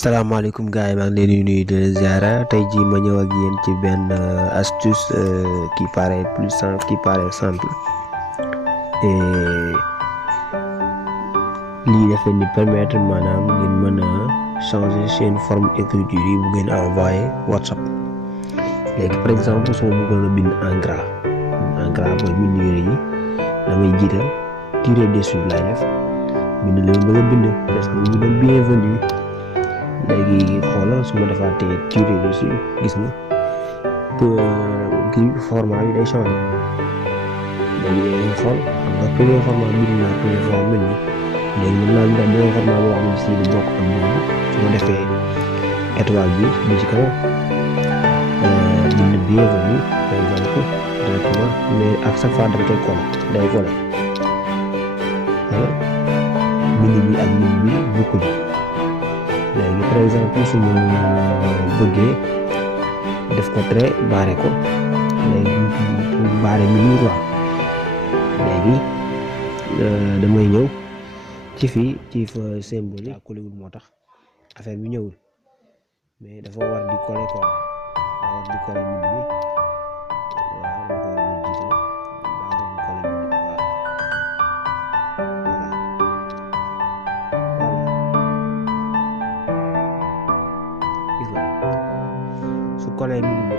salaamaaleykum gars yi maa ngi leen di nuyu di leen ziara tey jii ma ñëw ak yéen ci benn astuce qui paraît simple et lii dafay ni permettre maanaam ngeen mën a changer seen forme écriture yi bu ngeen envoyé WhatsApp. léegi par exemple su ma bëggoon a bind en gras mooy bind yére yi damay jiital tirer dessus laay def bind li ma bëgg a bind parce que ñu ne bienvenue. léegi xoolal su ma defaatee tirer dessus gis nga kii format bi day changé léegi dañuy xool xam nga premier format bind naa premier format mel ni léegi mën naa bind beneen format boo xam ne si du bokk ak boobu su ma defee étoile bi ci kaw bind bienvenue par exemple directement mais à chaque fois dama koy collé day collé bind bi ak bind bi bokkul. léegi par exemple suñu bëggee def ko trait barré ko léegi barré bi nii quoi léegi damay ñëw ci fii ci fa symbole yi collewul moo tax affaire bi ñëwul mais dafa war di coller quoi daa war di coller mbind mi waaw dama ko war a jiital daa war di coller mbind mi waaw su coller mbind